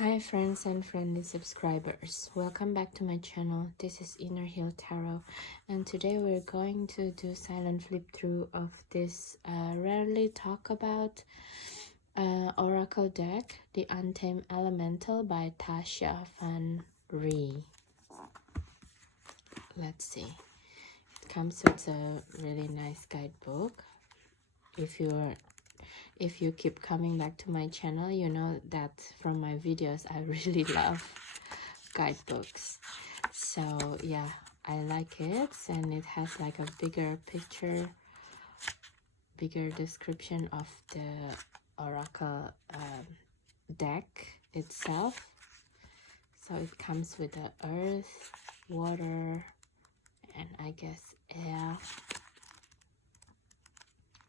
Hi friends and friendly subscribers, welcome back to my channel. This is Inner Hill Tarot, and today we're going to do silent flip through of this rarely talk about oracle deck, the Untamed Elemental by Tasha Van Ree. Let's see. It comes with a really nice guidebook. If you keep coming back to my channel, you know that from my videos I really love guidebooks. So yeah, I like it, and it has like a bigger picture, bigger description of the oracle deck itself. So it comes with the earth, water, and I guess air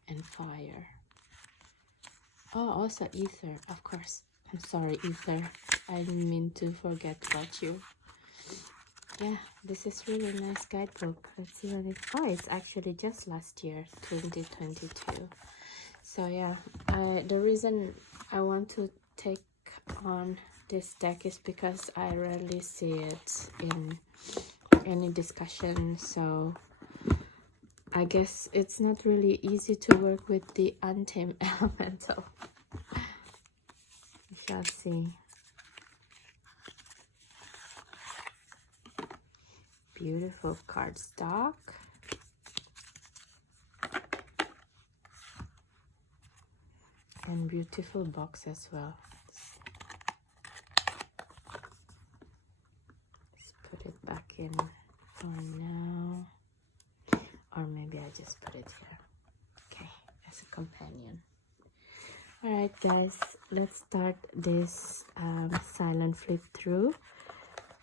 and fire. Oh, also ether, of course. I'm sorry, ether. I didn't mean to forget about you. Yeah, this is really nice guidebook. Let's see what it... Oh, it's actually just last year, 2022. So yeah, the reason I want to take on this deck is because I rarely see it in any discussion. So I guess it's not really easy to work with the Untamed Elemental. We shall see. Beautiful cardstock. And beautiful box as well. Let's put it back in for now. Or maybe I just put it here. Okay, as a companion. Alright guys, let's start this silent flip through.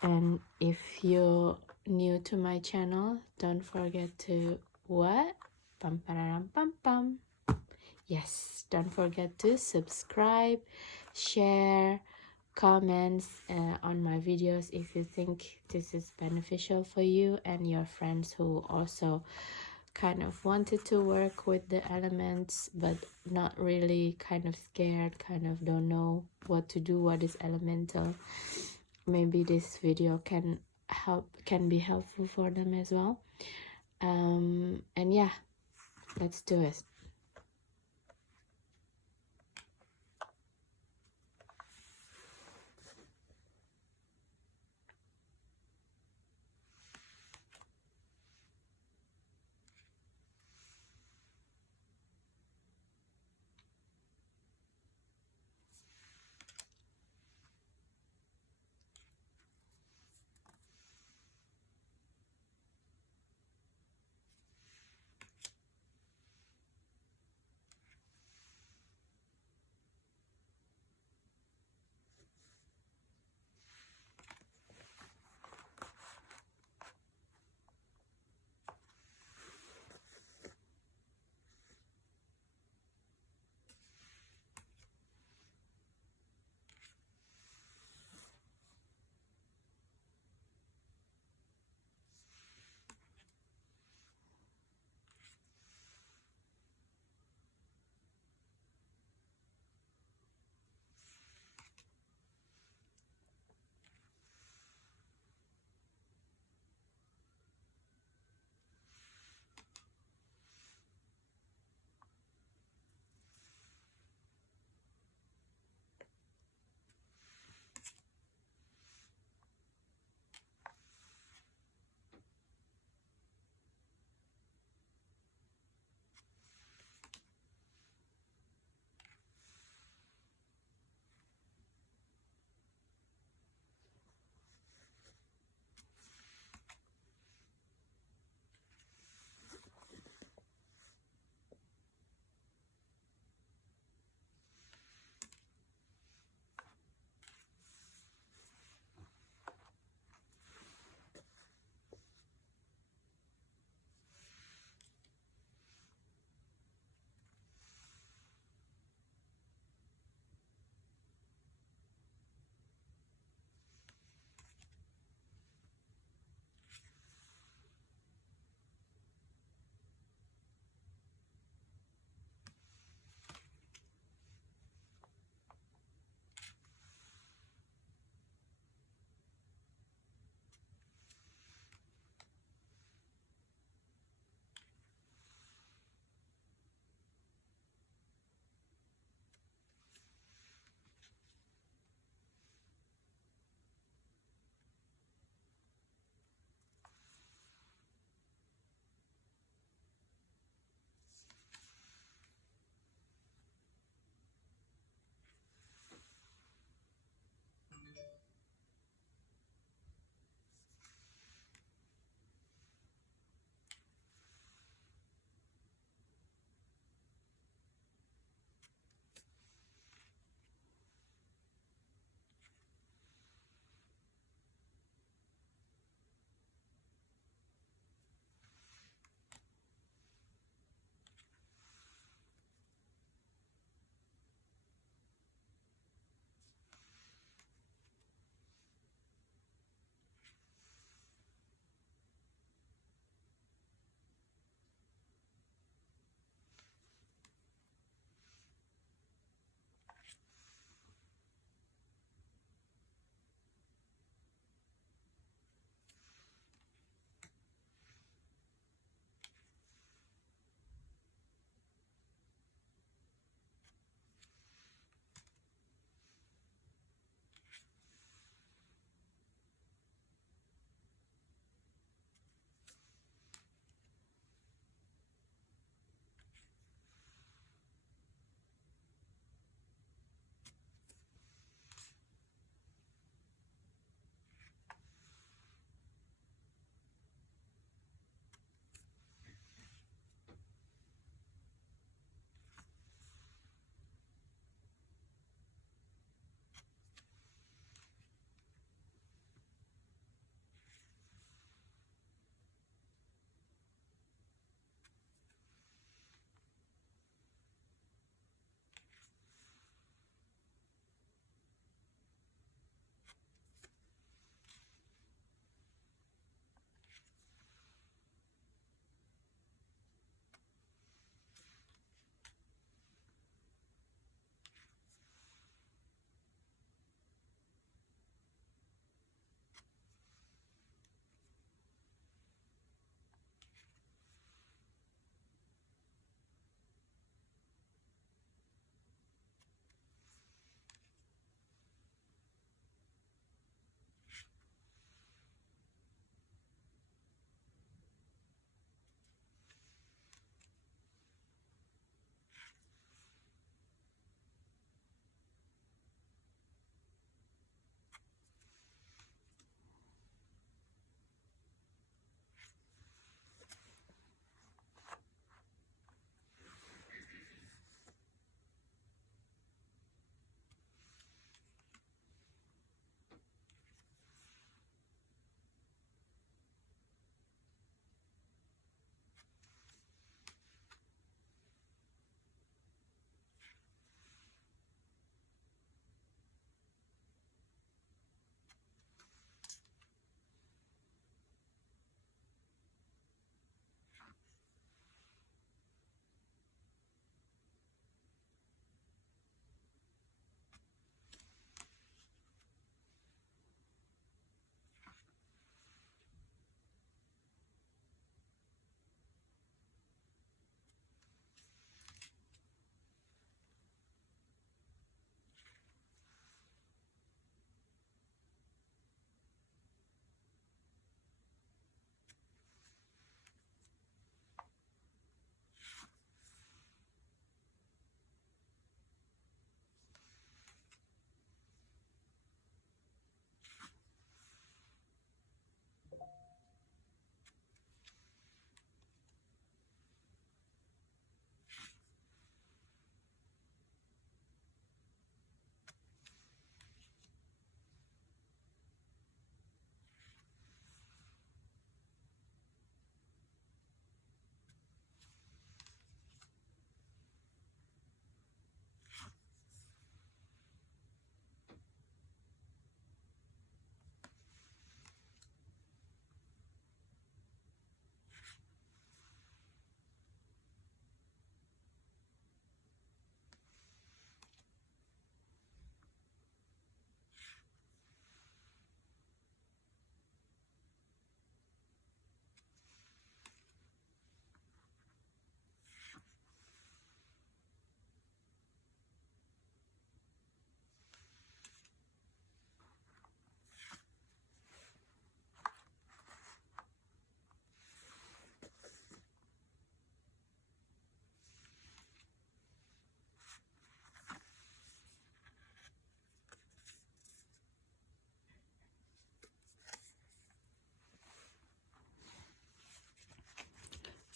And if you're new to my channel, don't forget to what? Pam pararam pam pam. Yes, don't forget to subscribe, share, comments on my videos if you think this is beneficial for you and your friends who also kind of wanted to work with the elements but not really, kind of scared, kind of don't know what to do, what is elemental. Maybe this video can be helpful for them as well. And yeah, let's do it.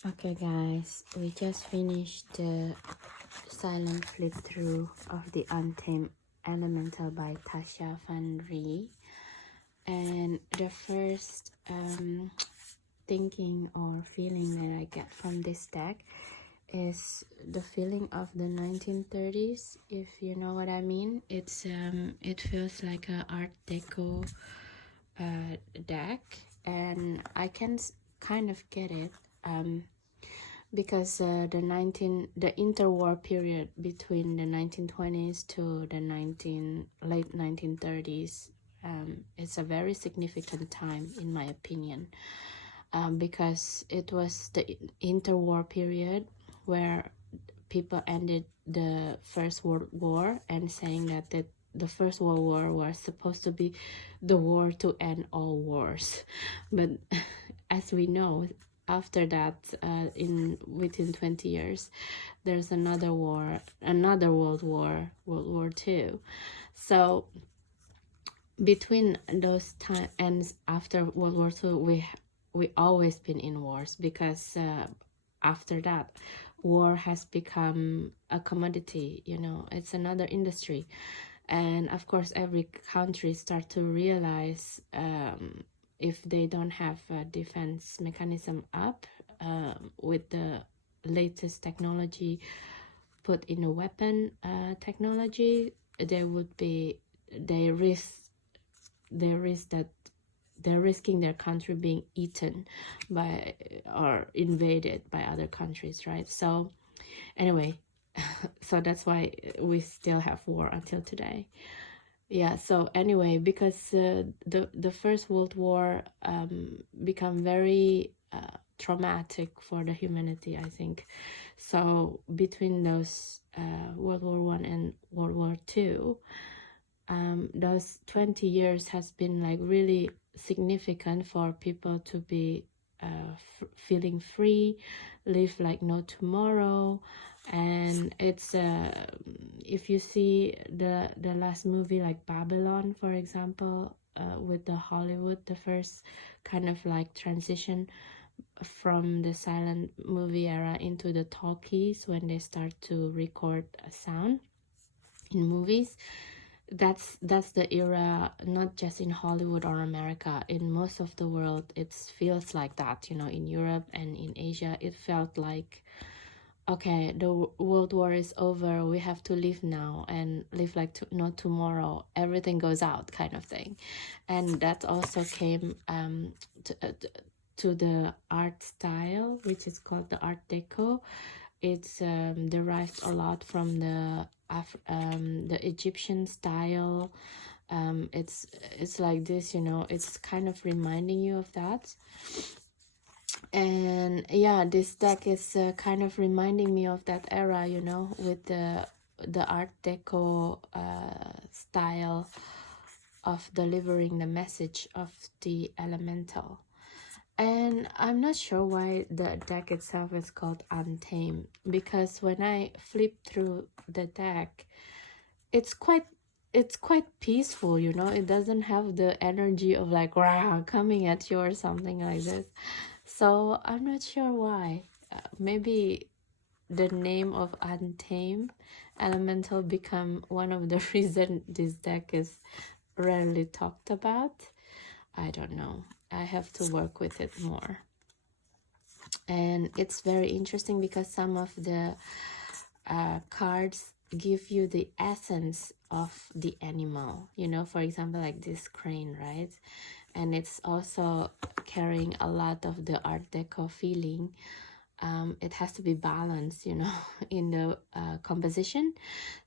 Okay guys, we just finished the silent flip through of the Untamed Elemental by Tasha Van Ree. And the first thinking or feeling that I get from this deck is the feeling of the 1930s, if you know what I mean. It's it feels like a Art Deco deck, and I can kind of get it because the interwar period between the 1920s to the late 1930s, it's a very significant time in my opinion, because it was the interwar period where people ended the First World War and saying that the First World War was supposed to be the war to end all wars. But as we know, after that, within 20 years, there's another war, another World War, World War II. So between those time and after World War II, we always been in wars, because after that, war has become a commodity, you know, it's another industry. And of course, every country start to realize, if they don't have a defense mechanism up, with the latest technology put in a weapon technology, they would be, they risk that they're risking their country being eaten by or invaded by other countries, right? So anyway, so that's why we still have war until today. Yeah, so anyway, because the First World War become very traumatic for the humanity, I think. So between those World War One and World War Two, those 20 years has been like really significant for people to be feeling free, live like no tomorrow. And it's if you see the last movie like Babylon, for example, with the Hollywood, the first kind of like transition from the silent movie era into the talkies, when they start to record a sound in movies, that's the era, not just in Hollywood or America, in most of the world it feels like that, you know. In Europe and in Asia, it felt like, okay, the world war is over, we have to live now and live like not tomorrow, everything goes out, kind of thing. And that also came to the art style, which is called the Art Deco. It's derived a lot from the Egyptian style. It's like this, you know, it's kind of reminding you of that. And yeah, this deck is kind of reminding me of that era, you know, with the Art Deco style of delivering the message of the elemental. And I'm not sure why the deck itself is called Untamed, because when I flip through the deck, it's quite peaceful, you know. It doesn't have the energy of like rah coming at you or something like this. So I'm not sure why. Maybe the name of Untamed Elemental become one of the reason this deck is rarely talked about. I don't know. I have to work with it more. And it's very interesting because some of the cards give you the essence of the animal, you know. For example, like this crane, right? And it's also carrying a lot of the Art Deco feeling. It has to be balanced, you know, in the composition.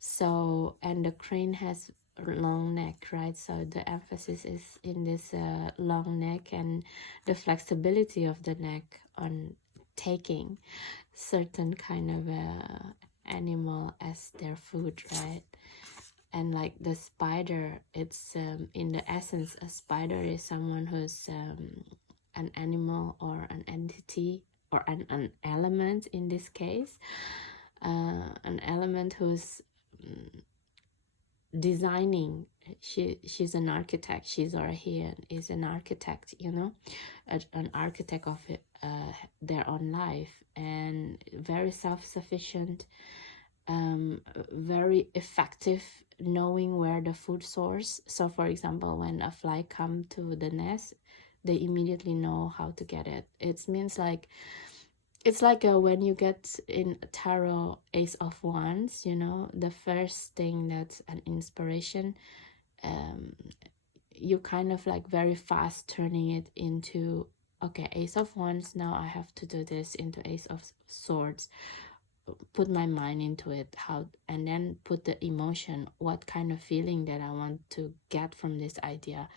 So, and the crane has long neck, right? So the emphasis is in this long neck and the flexibility of the neck on taking certain kind of animal as their food, right? And like the spider, it's in the essence, a spider is someone who's an animal or an entity or an element in this case, an element who's designing she's an architect. She's or he is an architect, you know, an architect of it, their own life, and very self-sufficient, very effective, knowing where the food source. So for example, when a fly come to the nest, they immediately know how to get it. It means like, it's like when you get in tarot Ace of Wands, you know, the first thing that's an inspiration, you kind of like very fast turning it into, okay, Ace of Wands, now I have to do this, into Ace of Swords, put my mind into it, how, and then put the emotion, what kind of feeling that I want to get from this idea,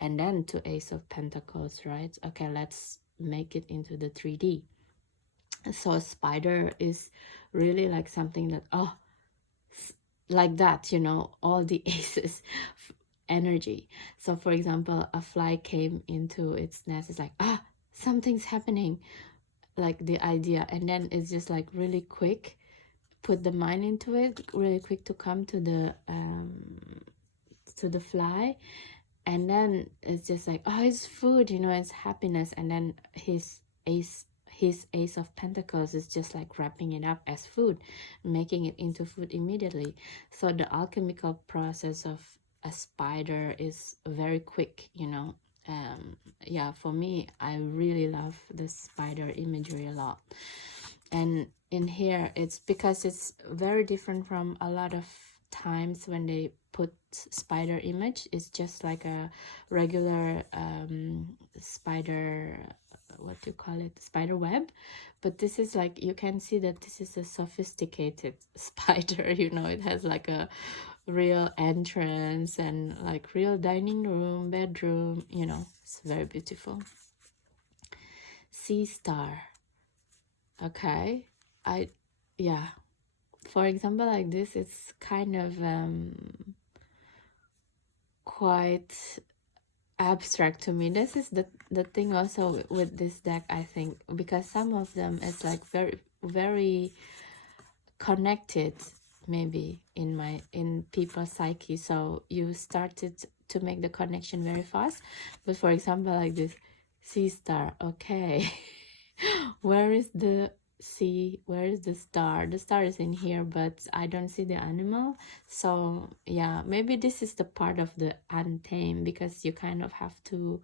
and then to Ace of Pentacles, right? Okay, let's make it into the 3D. So a spider is really like something that, oh, like that, you know, all the aces energy. So for example, a fly came into its nest, it's like, ah, something's happening, like the idea, and then it's just like really quick, put the mind into it, really quick to come to the fly, and then it's just like, oh, it's food, you know, it's happiness, and then his Ace of Pentacles is just like wrapping it up as food, making it into food immediately. So the alchemical process of a spider is very quick, you know. Yeah, for me, I really love the spider imagery a lot. And in here, it's because it's very different from a lot of times when they put spider image. It's just like a regular spider, what do you call it, spider web. But this is like, you can see that this is a sophisticated spider, you know. It has like a real entrance and like real dining room, bedroom, you know. It's very beautiful. Sea star. Okay, yeah, for example, like this, it's kind of quite abstract to me. This is the thing also with this deck, I think, because some of them is like very connected, maybe in people's psyche, so you started to make the connection very fast. But for example, like this sea star, okay, where is the sea, where is the star? The star is in here, but I don't see the animal. So yeah, maybe this is the part of the Untamed, because you kind of have to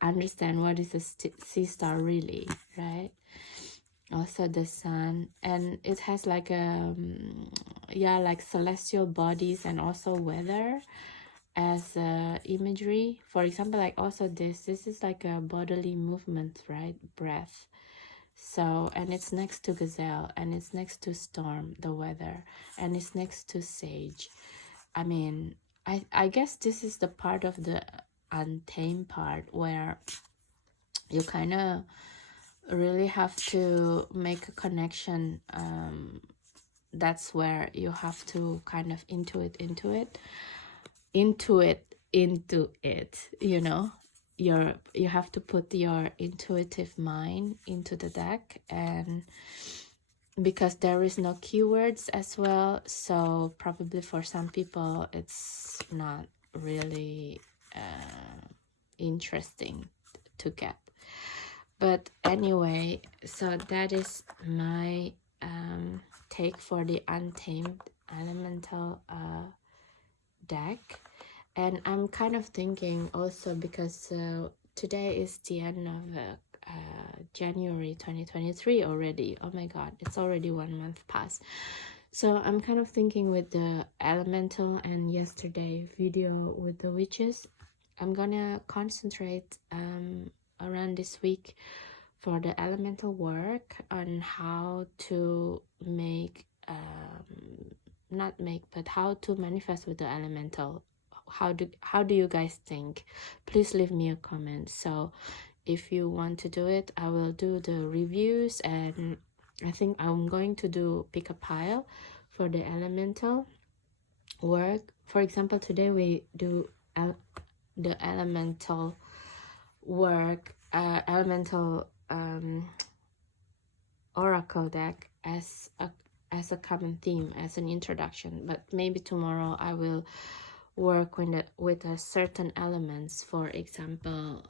understand what is a sea star really, right? Also the sun, and it has like yeah, like celestial bodies and also weather as imagery. For example, like also this is like a bodily movement, right? Breath. So, and it's next to gazelle, and it's next to storm, the weather, and it's next to sage. I mean, I guess this is the part of the Untamed part where you kind of really have to make a connection. That's where you have to kind of intuit into it, you know. You have to put your intuitive mind into the deck, and because there is no keywords as well, so probably for some people it's not really interesting to get. But anyway, so that is my take for the Untamed Elemental deck. And I'm kind of thinking also, because today is the end of January 2023 already. Oh my god, it's already 1 month past. So I'm kind of thinking with the elemental and yesterday video with the witches, I'm gonna concentrate around this week for the elemental work on how to make not make, but how to manifest with the elemental. How do you guys think? Please leave me a comment. So if you want to do it, I will do the reviews, and I think I'm going to pick a pile for the elemental work. For example, today we do the elemental work, elemental oracle deck as a common theme, as an introduction. But maybe tomorrow I will work with a certain elements. For example,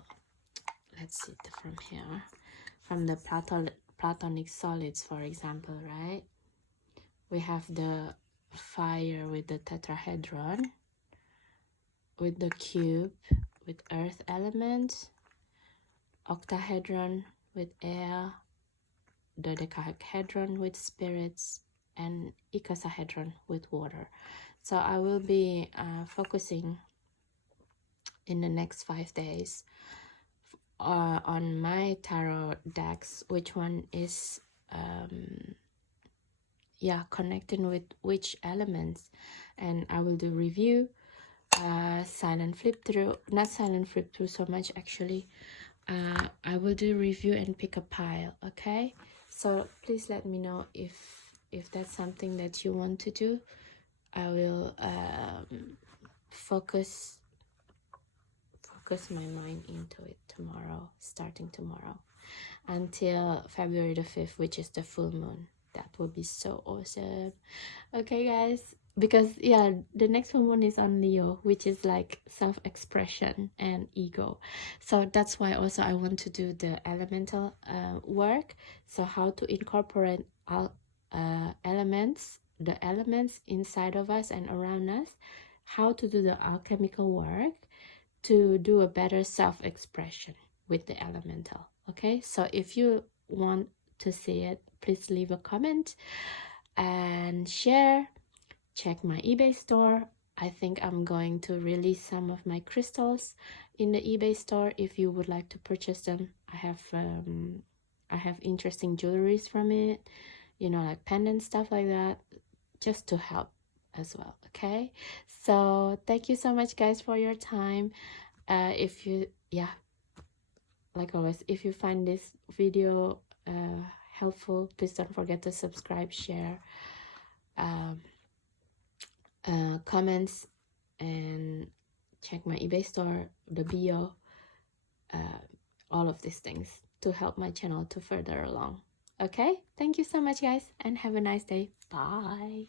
let's see it from here, from the platonic solids, for example, right? We have the fire with the tetrahedron, with the cube with earth element, octahedron with air, dodecahedron with spirits, and icosahedron with water. So I will be focusing in the next 5 days on my tarot decks, which one is connecting with which elements, and I will do review, silent flip through, not silent flip through so much actually. I will do review and pick a pile. Okay, so please let me know if that's something that you want to do. I will focus my mind into it tomorrow, starting tomorrow until February the 5th, which is the full moon. That will be so awesome. Okay guys, because the next full moon is on Leo, which is like self-expression and ego. So that's why also I want to do the elemental work. So how to incorporate all elements, the elements inside of us and around us, how to do the alchemical work to do a better self-expression with the elemental. Okay, so if you want to see it, please leave a comment and share. Check my eBay store. I think I'm going to release some of my crystals in the eBay store if you would like to purchase them. I have interesting jewelries from it, you know, like pendants, stuff like that, just to help as well. Okay, so thank you so much guys for your time. If you like always, if you find this video helpful, please don't forget to subscribe, share, comments, and check my eBay store, the bio, all of these things to help my channel to further along. Okay, thank you so much guys, and have a nice day. Bye.